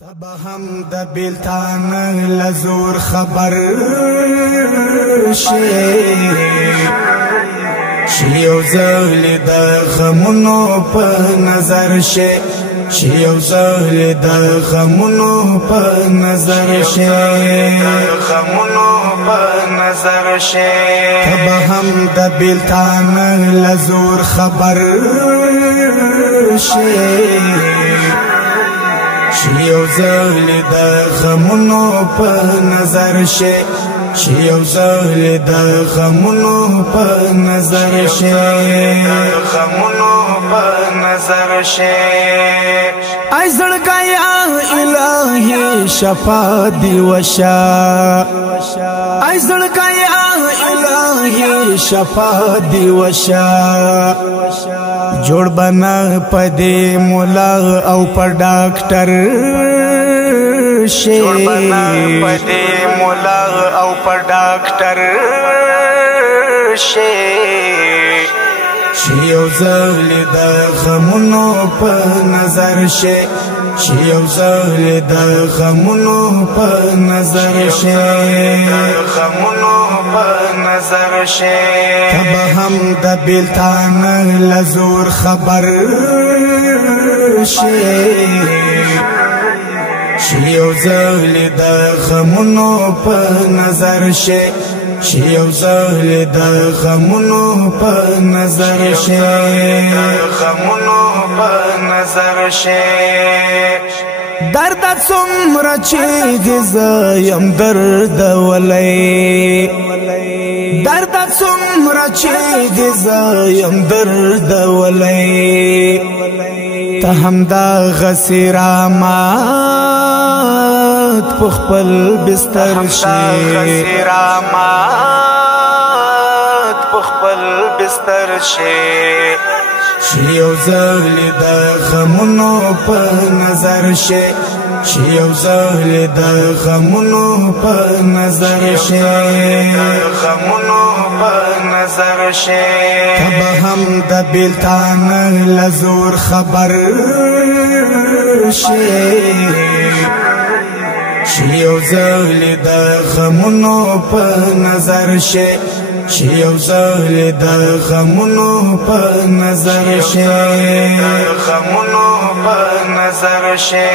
تب هم د بیلتان لزور خبر شي یو زغل د غمونو په نظر شي یو زغل د غمونو په نظر شي غمونو په نظر شي تب هم د بیلتان لزور خبر شي یو زغل د غمونو په نظر شي یو زغل د غمونو په نظر شي غمونو په نظر شي ای زړګیا الہی شفا دی وشا ای زړګیا الہی شفا دی وشا جوړ بنا پدې مولا او پر ډاکټر شي جوړ بنا پدې مولا او پر ډاکټر شي یو زغل د غمونو په نظر شي یو زغل د غمونو په نظر شي غمونو په نظر شي تب هم د بیلتان لزور خبر شي یو زغل د غمونو په نظر شي یو زغل د غمونو په نظر شي غمونو په نظر شي درد څومره چې دې زیم درد ولای درد څومره چې دې زیم درد ولای ته هم دا غسرامات په خپل بستر شي غسرامات په خپل بستر شي یو زغل د غمونو په نظر شي یو زغل د غمونو په نظر شي غمونو په نظر شي تب هم د بیلتان لزور خبر شي یو زغل د غمونو په نظر شي یو زغل د غمونو په نظر شي غمونو په نظر شي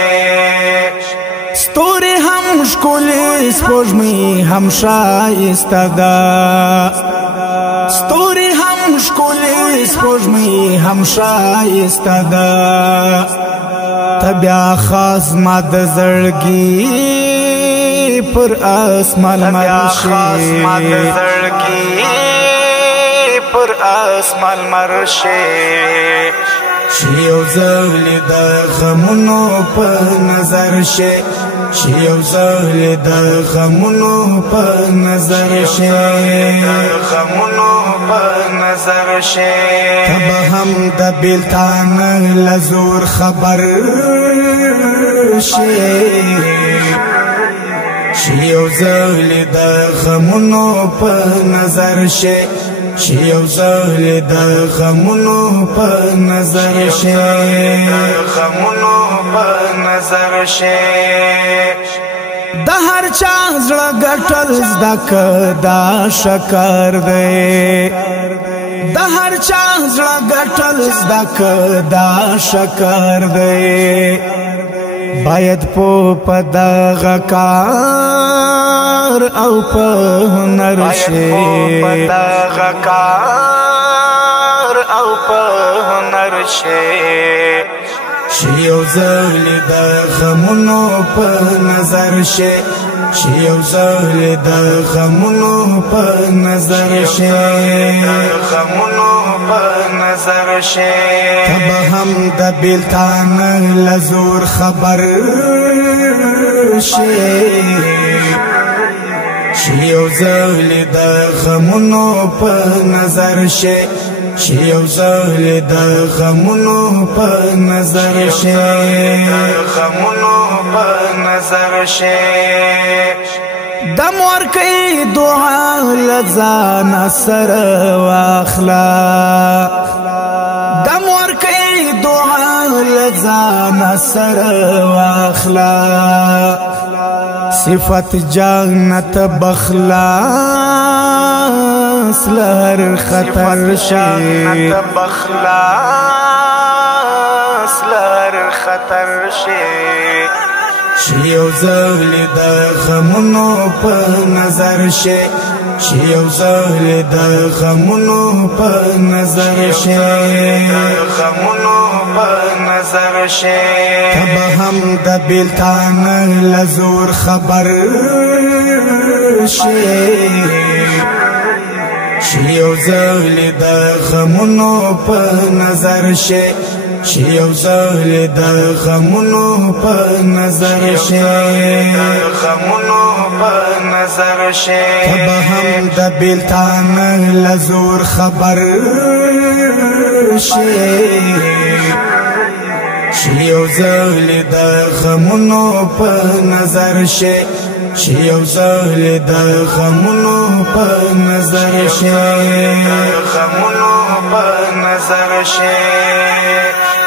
ستوري هم ښکلي سپوږمۍ هم ښایسته ده ستوري هم ښکلي سپوږمۍ هم ښایسته ده ته بیا خاص ما د زړګي پر اسمان مرشي پر اسمان مرشي یو زغل د غمونو په نظر شي یو زغل د غمونو په نظر شي غمونو په نظر شي تب هم د بیلتان لزور خبر شي یو زغل د غمونو په نظر شي یو زغل د غمونو په نظر شي غمونو په نظر شي د هر چا زړه ګټل زده که دا شکر دی د هر چا زړه ګټل زده که دا شکر دی باید په دغه کار او په هنر شي په دغه کار او په هنر شي یو زغل د غمونو په نظر شي یو زغل د غمونو په نظر شي غمونو په نظر شي تب هم د بیلتان لزور خبر شي یو زغل د غمونو په نظر شي یو زغل د غمونو په نظر شي غمونو په نظر شي د مور کوي دعا لزان سره واخلا د مور کوي دعا لزان سر واخلا صفت جنت بخلاص لهر خطر شي بخلاص لهر خطر شي شیو زهلی د غمونو په نظر شي شیو زهلی د غمونو په نظر شي غمونو په نظر شي تب هم د بیلتان لزور خبر شي شیو زهلی د غمونو په نظر شي شیو زهلی د غمونو په نظر شي غمونو په نظر شي تب هم د بیلتان لزور خبر شي شیو زهلی د غمونو په نظر شي شیو زهلی د غمونو په نظر شي غمونو په نظر شي